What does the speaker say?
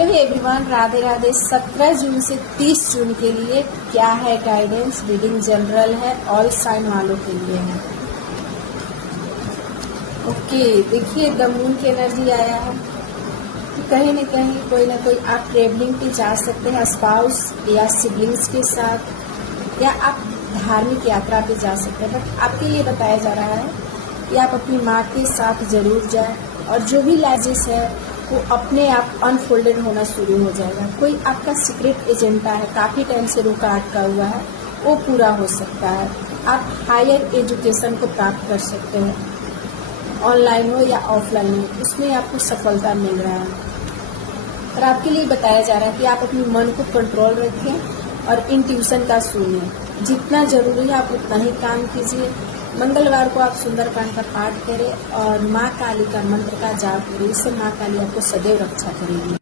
Hello everyone, Radhe Radhe. 17 जून से 30 जून के लिए क्या है गाइडेंस? रीडिंग जनरल है, ऑल साइन वालों के लिए है। ओके, देखिए द मून की एनर्जी आया है तो कहीं न कहीं कोई ना कोई आप ट्रेवलिंग पे जा सकते हैं स्पाउस या सिबलिंग्स के साथ, या आप धार्मिक यात्रा पे जा सकते हैं। बट आपके लिए बताया जा रहा है कि आप अपनी माँ के साथ ज़रूर जाएं, और जो भी लाइजेस है वो अपने आप अनफोल्डेड होना शुरू हो जाएगा। कोई आपका सीक्रेट एजेंडा है, काफ़ी टाइम से रुका अटका हुआ है, वो पूरा हो सकता है। आप हायर एजुकेशन को प्राप्त कर सकते हैं, ऑनलाइन हो या ऑफलाइन हो, उसमें आपको सफलता मिल रहा है। और आपके लिए बताया जा रहा है कि आप अपने मन को कंट्रोल रखें और इंट्यूशन का सुनें। जितना ज़रूरी है आप उतना ही काम कीजिए। मंगलवार को आप सुंदरकांड का पाठ करें और माँ काली का मंत्र का जाप करें। इससे माँ काली आपको सदैव रक्षा करेगी।